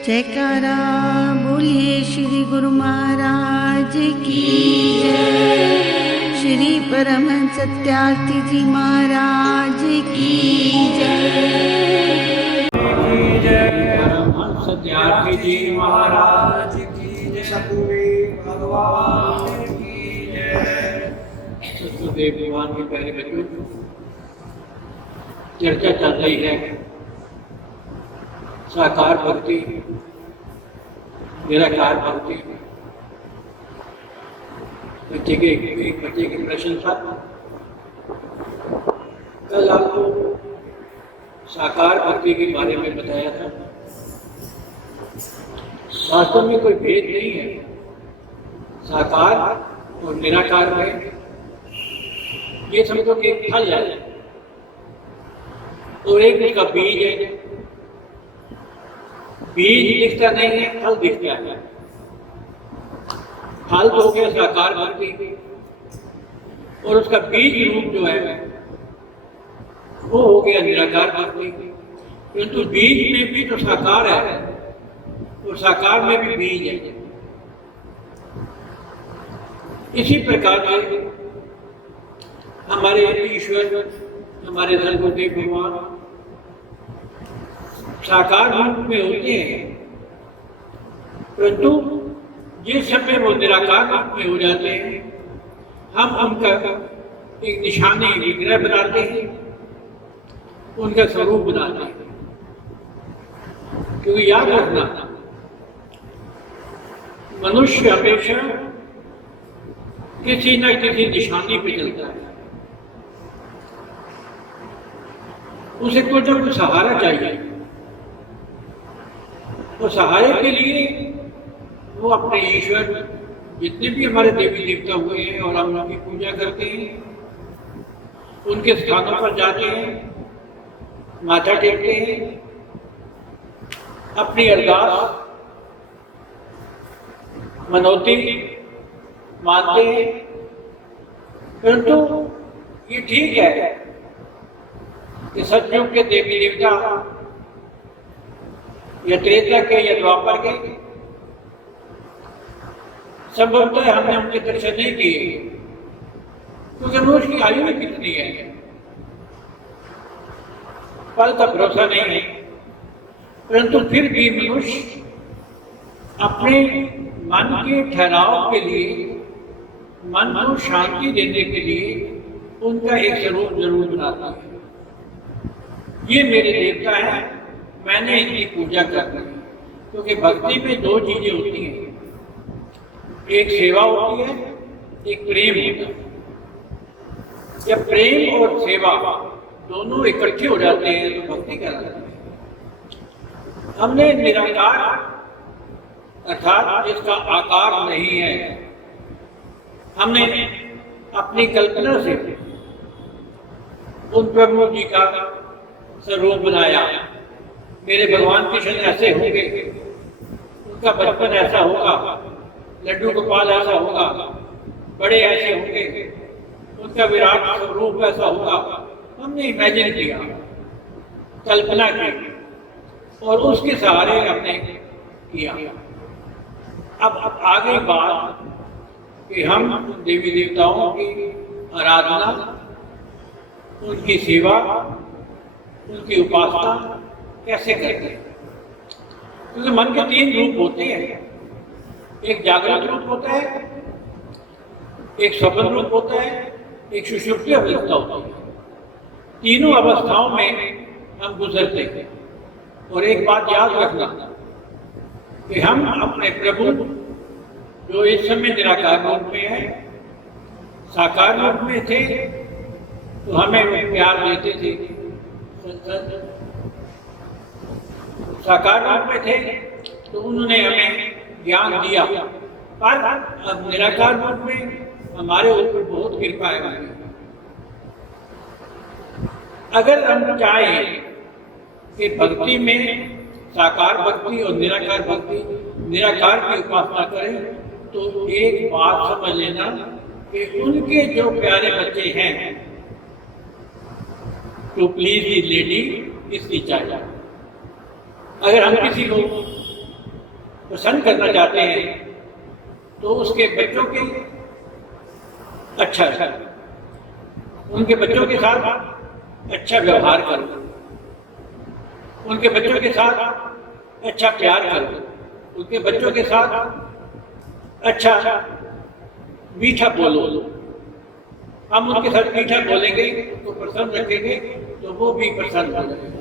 जयकारा बोलिए श्री गुरु महाराज की जय। श्री परमहंस सत्यार्थी जी महाराज की जय। परमहंस सत्यार्थी जी महाराज की जय। सतगुरु भगवान की जय। सतगुरुदेव भगवान के प्यारे बच्चों, चर्चा चल रही है साकार भक्ति, निराकार भक्ति। एक बच्चे की प्रश्न था, कल आपको साकार भक्ति के बारे में बताया था। वास्तव में कोई भेद नहीं है साकार और निराकार में। ये समझो कि एक फल है और एक उसका बीज है। बीज दिखता नहीं है, फल दिखता है। फल तो हो गया साकार भक्ति और उसका बीज रूप जो है वो हो गया निराकार भक्ति। किंतु बीज में भी तो साकार है और साकार में भी बीज है। इसी प्रकार से हमारे ईश्वर, हमारे सदगुरुदेव भगवान साकार रूप में होते हैं, परंतु जिस समय वो निराकार रूप में हो जाते हैं, हम उनका एक निशानी, विग्रह बनाते हैं, उनका स्वरूप बनाते हैं। क्योंकि याद रखना, मनुष्य हमेशा किसी न किसी निशानी पे चलता है। उसे कुछ न कुछ सहारा चाहिए। तो सहारे के लिए वो अपने ईश्वर, जितने भी हमारे देवी देवता हुए हैं और हम उनकी पूजा करते हैं, उनके स्थानों पर जाते हैं, माथा टेकते हैं, अपनी अरदास मनौती मानते हैं। परंतु ये ठीक है कि सतयुग के देवी देवता या त्रेता के या द्वापर के, संभवतः हमने उनके दर्शन नहीं किए क्योंकि मनुष्य की आयु में कितनी है, फल का भरोसा नहीं है। परंतु फिर भी मनुष्य अपने मन के ठहराव के लिए, मन को शांति देने के लिए उनका एक स्वरूप जरूर बनाता है। ये मेरे देवता है, मैंने इनकी पूजा करनी है। क्योंकि भक्ति में दो चीजें होती हैं, एक सेवा होती है, एक प्रेम होता है। जब प्रेम और सेवा दोनों इकट्ठे हो जाते हैं तो भक्ति कहलाती है। हमने निराकार अर्थात जिसका आकार नहीं है, हमने अपनी कल्पना से उन प्रभु जी का स्वरूप बनाया। मेरे भगवान कृष्ण ऐसे होंगे, उनका बचपन ऐसा होगा, लड्डू गोपाल ऐसा होगा, बड़े ऐसे होंगे, उनका विराट स्वरूप ऐसा होगा। हमने इमेजिन किया, कल्पना की और उसके सहारे हमने किया। अब आ गई बात कि हम देवी देवताओं की आराधना, उनकी सेवा, उनकी उपासना कैसे करते हैं। क्योंकि मन के तीन रूप होते हैं, एक जागृत रूप होता है, एक स्वप्न रूप होता है, एक सुषुप्ति अवस्था होती है। तीनों अवस्थाओं में हम गुजरते हैं। और एक बात याद रखना कि हम अपने प्रभु जो इस समय निराकार रूप में है, साकार रूप में थे तो हमें प्यार देते थे, साकार रूप में थे तो उन्होंने हमें ज्ञान दिया, पर अब निराकार रूप में हमारे ऊपर बहुत कृपा है। अगर हम चाहें कि भक्ति में साकार भक्ति और निराकार भक्ति, निराकार की उपासना करें, तो एक बात समझ लेना कि उनके जो प्यारे बच्चे हैं, तो प्लीज दी लेडी इसकी चाहिए। अगर हम किसी को प्रसन्न करना चाहते हैं तो उसके बच्चों के अच्छा उनके बच्चों के साथ अच्छा व्यवहार करो, उनके बच्चों के साथ अच्छा प्यार करो, उनके बच्चों के साथ अच्छा मीठा बोलो। हम उनके साथ मीठा बोलेंगे तो प्रसन्न रखेंगे तो वो भी प्रसन्न हो जाएंगे।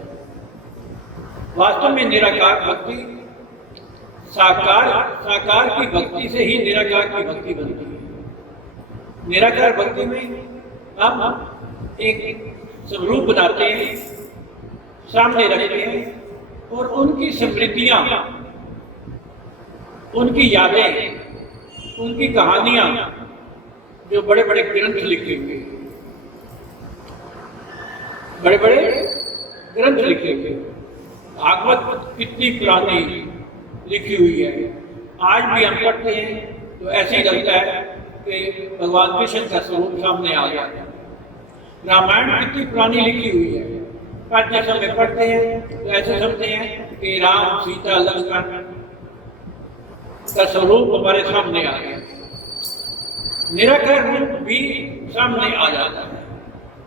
वास्तव में निराकार भक्ति साकार की भक्ति से ही निराकार की भक्ति बनती है। निराकार भक्ति में हम एक स्वरूप बनाते हैं, सामने रखते हैं और उनकी स्मृतियां, उनकी यादें, उनकी कहानियां जो बड़े बड़े ग्रंथ लिखे हुए, बड़े बड़े ग्रंथ लिखे हुए, भागवत कितनी पुरानी लिखी हुई है, आज भी हम पढ़ते हैं तो ऐसे ही लगता है कि भगवान कृष्ण का स्वरूप सामने आ गया। रामायण कितनी पुरानी लिखी हुई है, पर जब हम पढ़ते हैं तो ऐसे समझते हैं कि राम सीता लक्ष्मण का स्वरूप हमारे सामने आ गया, निराकार रूप भी सामने आ जाता है।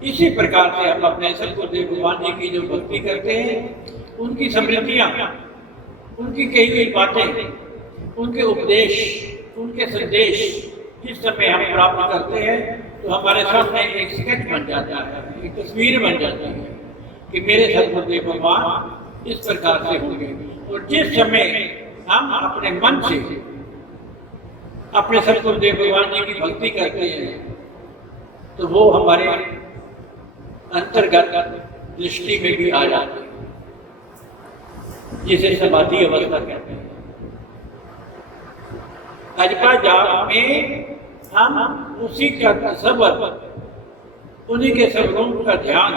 इसी प्रकार से हम अपने सतगुरुदेव भगवान जी की जो भक्ति करते हैं, उनकी स्मृतियां, उनकी कही हुई बातें, उनके उपदेश, उनके संदेश जिस समय हम प्राप्त करते हैं तो हमारे सामने एक स्केच बन जाता है, एक तस्वीर बन जाती है कि मेरे सतगुरुदेव भगवान इस प्रकार से होंगे। और जिस समय हम अपने मन से अपने सतगुरुदेव भगवान जी की भक्ति करते हैं तो वो हमारे अंतर्गत दृष्टि में भी आ जाते हैं, जिसे समाधि अवस्था कहते हैं। अजपा जाप में हम उसी का तसव्वुर, उन्हीं के स्वरूप का ध्यान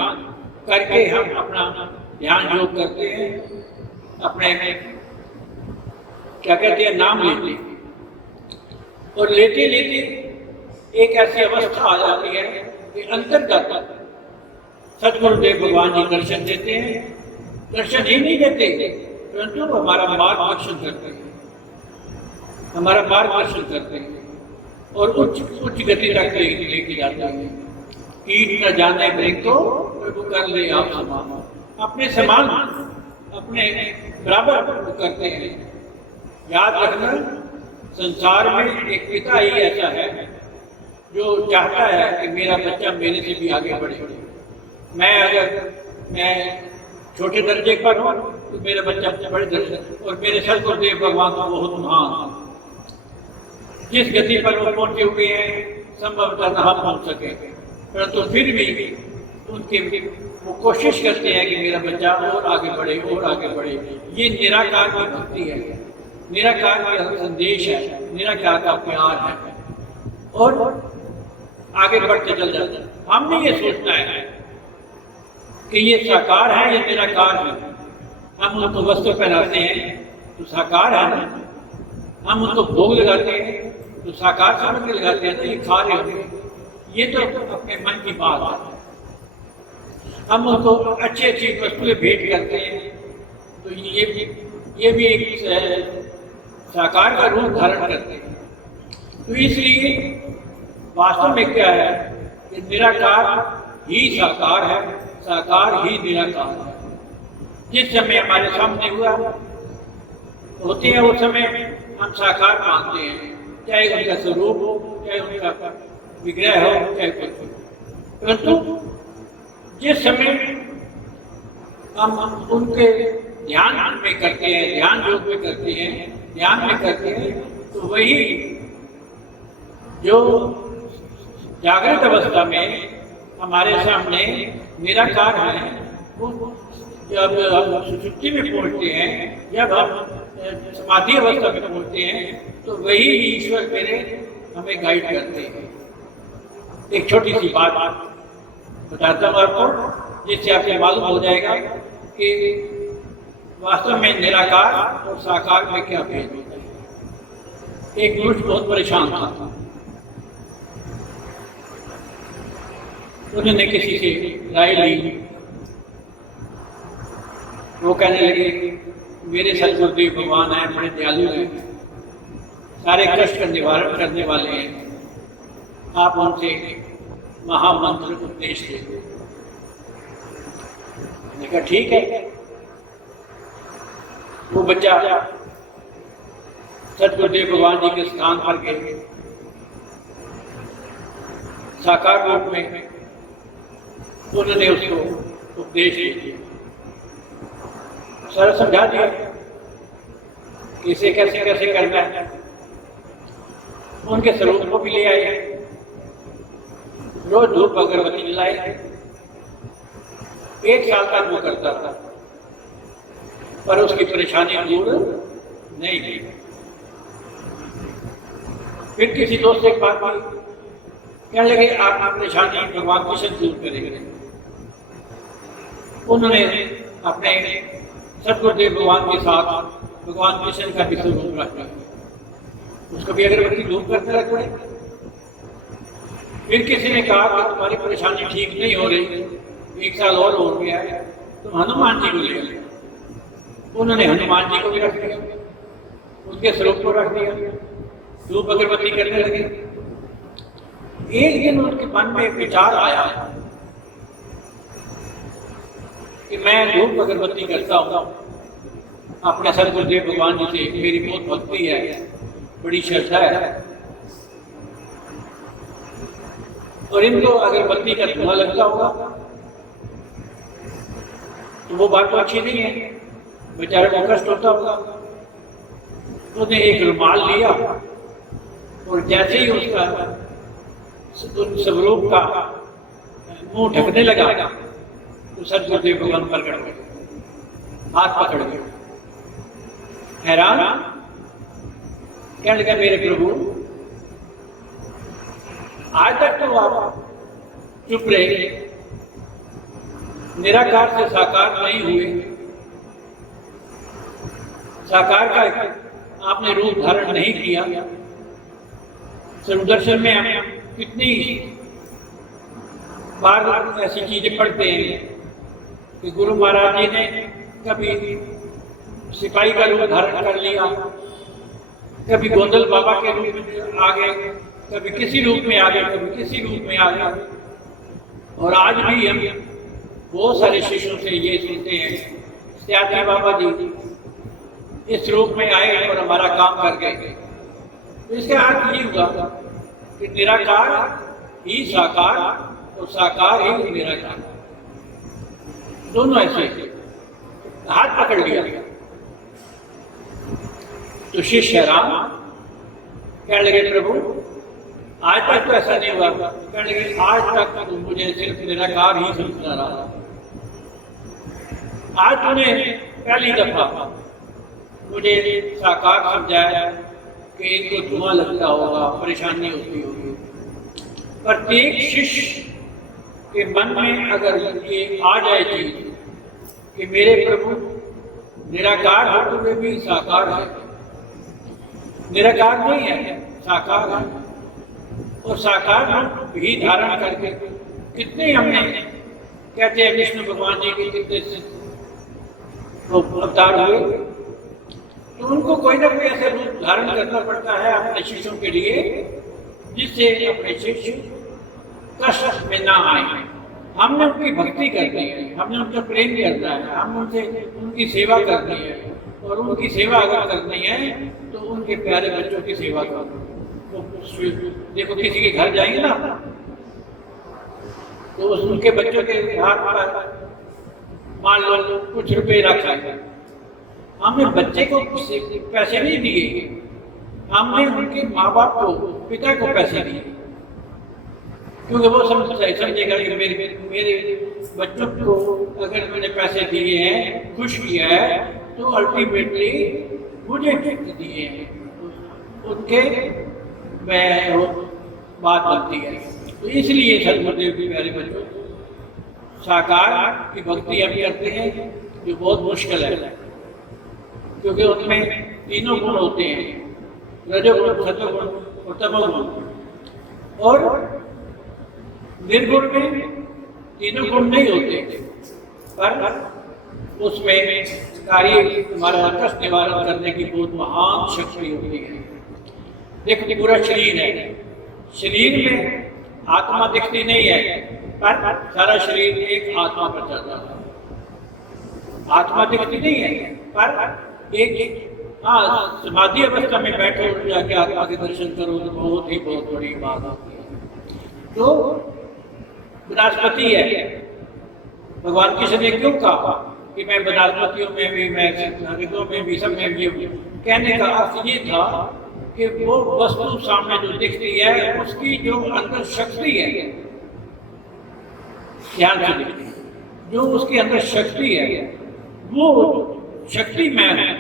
करके हम अपना ध्यान योग करते हैं, अपने क्या कहते हैं नाम लेते हैं। और लेते लेते एक ऐसी अवस्था आ जाती है कि अंतर्गत सतगुरुदेव भगवान जी दर्शन देते हैं। दर्शन ही नहीं देते परंतु हमारा मार्गदर्शन करते हैं, हमारा मार्गदर्शन करते हैं और उच्च गति तक लेके जाते हैं। कीट न जाने ब्रेक तो प्रभु कर ले आप समान, अपने समान अपने बराबर करते हैं। याद रखना, संसार में एक पिता ही ऐसा है जो चाहता है कि मेरा बच्चा मेरे से भी आगे बढ़े। मैं छोटे दर्जे पर हूँ तो मेरा बच्चा बड़े दर्जे, और मेरे सतगुरुदेव भगवान तो बहुत महान, जिस गति पर वो पहुंचे हुए हैं संभवतः ना पहुंच सके, परंतु फिर भी उनके वो कोशिश करते हैं कि मेरा बच्चा और आगे बढ़े और आगे बढ़े। ये निराकार की भक्ति है, निराकार का संदेश है, निराकार का प्यार है और आगे बढ़ते चल जाते हैं। हमने ये सोचना है कि ये साकार है, ये निराकार है। हम उनको वस्त्र पहनाते हैं तो साकार है ना, हम उनको भोग लगाते हैं तो साकार समझ के लगाते हैं, तो ये खा रहे होंगे, ये तो अपने मन की बात है। हम उनको अच्छी अच्छी वस्तुएं भेंट करते हैं तो ये भी एक साकार का रूप धारण करते हैं। तो इसलिए वास्तव में क्या है कि निराकार ही साकार है, साकार ही निराकार है। जिस समय हमारे सामने हुआ होते हैं उस समय हम साकार मानते हैं, चाहे उनका स्वरूप हो, चाहे उनका विग्रह हो, चाहे कुछ हो। परंतु जिस समय हम उनके ध्यान में करते हैं, ध्यान योग में करते हैं, ध्यान में करते हैं, तो वही जो जागृत अवस्था में हमारे सामने निराकार है, वो जब हम सुषुप्ति में पहुंचते हैं, जब हम समाधि अवस्था में पहुंचते हैं, तो वही ईश्वर मेरे हमें गाइड करते हैं। एक छोटी सी बात बताता हूँ आपको, जिससे आपको मालूम हो जाएगा कि वास्तव में निराकार और साकार में क्या भेद होता है। एक मनुष्य बहुत परेशान था, उन्होंने किसी से राय ली, वो कहने लगे मेरे सदगुरुदेव भगवान हैं, बड़े दयालु हैं, सारे कष्ट का निवारण करने वाले हैं, आप उनसे महामंत्र उपदेश देते। मैंने कहा ठीक है। वो बच्चा सदगुरुदेव भगवान जी के स्थान पर गए, साकार रूप में उन्होंने उसको उपदेश दिया, सर समझा दिया कि इसे कैसे कैसे करना है। उनके स्वरूप को भी ले आए, रोज धूप अगरबत्ती जलाए। 1 साल तक वो करता था, पर उसकी परेशानी दूर नहीं हुई। फिर किसी दोस्त से एक बात हुई, कहने लगे आप परेशानी भगवान कृष्ण दूर करेंगे। उन्होंने अपने सदगुरुदेव भगवान के साथ भगवान कृष्ण का भी स्वरूप रखा, उसको भी अगरबत्ती धूप करते रखते। फिर किसी ने कहा कि तुम्हारी परेशानी ठीक नहीं हो रही, 1 साल और हो गया है, तो हनुमान जी को ले आए। उन्होंने हनुमान जी को भी रख दिया, उसके स्वरूप को रख दिया, धूप अगरबत्ती करने लगे। एक दिन उनके मन में एक विचार आया कि मैं धूप अगरबत्ती करता हूँ अपने सदगुरुदेव भगवान जी से, मेरी बहुत भक्ति है, बड़ी श्रद्धा है, और इनको अगरबत्ती का धुआं लगता होगा तो वो बात तो अच्छी नहीं है, बेचारे को कष्ट होता होगा। उसने एक रुमाल लिया और जैसे ही उसका स्वरूप का मुंह ढकने लगा तो सदगुरुदेव भगवान प्रकट गए, हाथ पकड़ गए। हैरान, कहने लगा मेरे प्रभु आज तक तो आप चुप रहे, निराकार से साकार नहीं हुए, साकार का आपने रूप धारण नहीं किया। सर्वदर्शन में हम कितनी बार ऐसी चीजें पढ़ते हैं कि गुरु महाराज जी ने कभी सिपाही का रूप धारण कर लिया, कभी गोंदल बाबा के रूप में आ गए, कभी किसी रूप में आ गए, कभी किसी रूप में आ गए। और आज भी हम बहुत सारे शिष्यों से ये सुनते हैं, त्यागी बाबा जी इस रूप में आए और हमारा काम कर गए। तो इसका अर्थ ये हुआ कि निराकार ही साकार और साकार ही निराकार, दोनों ऐसे हाथ पकड़ लिया। तो शिष्य हैरान, कहने लगे प्रभु आज तक तो ऐसा नहीं हुआ। कहने लगे आज तक तो मुझे सिर्फ निराकार ही समझता रहा, आज तूने पहली दफा मुझे साकार समझाया कि इनको धुआं लगता होगा, परेशानी होती होगी। प्रत्येक शिष्य के मन में अगर ये आ जाए चीज कि मेरे प्रभु निराकार होते हुए भी साकार है, निराकार नहीं है, साकार है, और साकार भी धारण करके कितने हमने कहते हैं विष्णु भगवान जी के कितने अवतार हुए, तो उनको कोई ना कोई ऐसा रूप धारण करना पड़ता है अपने शिष्यों के लिए जिससे अपने शिष्य कष्ट में ना आए। हमने उनकी भक्ति करनी है, हमने उनका प्रेम करना है, हम उनसे उनकी सेवा करनी है, और उनकी सेवा अगर करनी है तो उनके प्यारे बच्चों की सेवा करो। देखो किसी के घर जाएंगे ना तो उनके बच्चों के हाथ पर मान लो कुछ रुपए रखा है, हमने बच्चे को पैसे नहीं दिए, हमने उनके माँ बाप को, पिता को पैसे दिए, क्योंकि वो समझेगा कि मेरे बच्चों को अगर मैंने पैसे दिए हैं, खुश किया है, तो अल्टीमेटली मुझे दिए हैं, उनके मैं बात बनती है। तो इसलिए सदगुरुदेव के प्यारे बच्चों साकार की भक्ति हम करते हैं जो बहुत मुश्किल है, क्योंकि उनमें तीनों गुण होते हैं, रजोगुण, सत्वगुण और तमोगुण। और निर्गुण में तीनों गुण नहीं होते, पर उसमें कार्य हमारा कष्ट निवारण करने की बहुत महान शक्ति होती है। देखो पूरा शरीर है, शरीर में आत्मा दिखती नहीं है, पर सारा शरीर एक आत्मा पर चलता है। आत्मा दिखती नहीं है, पर एक समाधि अवस्था में बैठो जाके आत्मा के दर्शन करो तो बहुत बड़ी बात होती है। तो बनास्पति है, भगवान कृष्ण ने क्यों कहा कि मैं बनास्पतियों में भी, मैं नागरिकों में भी, सब में भी हूँ। कहने का अर्थ ये था कि वो वस्तु सामने जो दिखती है उसकी जो अंदर शक्ति है, ध्यान से देखिए, जो उसके अंदर शक्ति है वो शक्ति मैं है,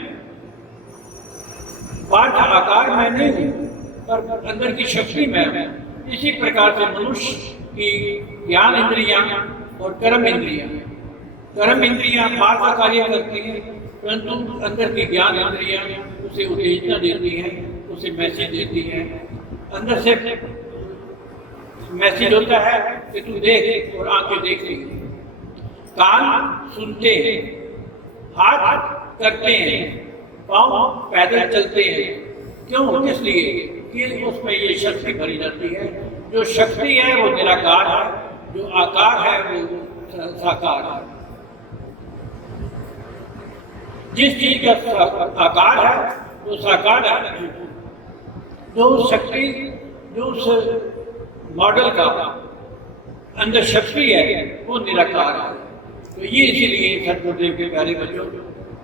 बाहर आकार में नहीं हूँ, पर अंदर की शक्ति में है। इसी प्रकार से मनुष्य की ज्ञान इंद्रियां और कर्म इंद्रियां बाहर का कार्य करती हैं, परंतु अंदर की ज्ञान इंद्रियां उसे उत्तेजना देती हैं, उसे मैसेज देती हैं। अंदर से मैसेज होता है कि तू देख, और आंखें देखती हैं, कान सुनते हैं, हाथ करते हैं, पाँव पैदल चलते हैं। क्यों? किस लिए? कि उसमें ये शक्ति भरी जाती है। जो शक्ति है वो निराकार है, जो आकार है वो साकार है। जिस चीज का आकार है वो साकार है, जो शक्ति, जो उस मॉडल का अंदर शक्ति है वो निराकार है। तो ये इसीलिए सतगुरुदेव के प्यारे बच्चों,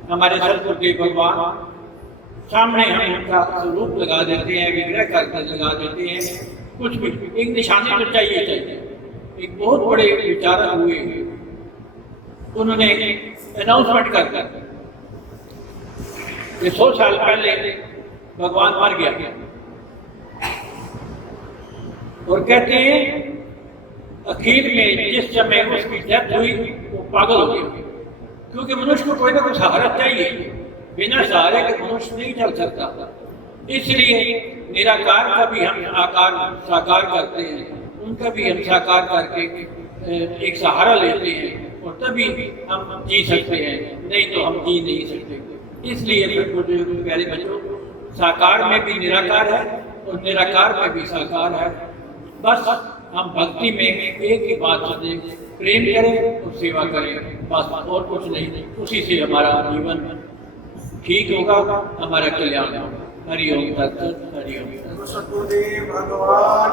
हमारे सतगुरुदेव भगवान सामने हम उनका स्वरूप लगा देते हैं, विग्रह करके लगा देते हैं, कुछ भी एक निशानी तो चाहिए। एक बहुत बड़े विचारक हुए, उन्होंने अनाउंसमेंट कर दिया कि 100 साल पहले भगवान मर गया, और कहते हैं आखिर में जिस समय उसकी डेथ हुई वो पागल हो गया, क्योंकि मनुष्य को कोई ना कोई सहारा चाहिए, बिना सहारे के मनुष्य नहीं चल सकता। इसलिए निराकार का भी हम आकार साकार करते हैं, उनका भी हम साकार करके एक सहारा लेते हैं, और तभी हम जी सकते हैं, नहीं तो हम जी नहीं सकते। इसलिए प्यारे बच्चों, साकार में भी निराकार है और निराकार में भी साकार है। बस हम भक्ति में एक ही बात सुने, प्रेम करें और सेवा करें, बस और कुछ नहीं। उसी से हमारा जीवन ठीक होगा, हमारा कल्याण होगा। हरि ओम तत्सत। हरि ओम। सतगुरुदेव भगवान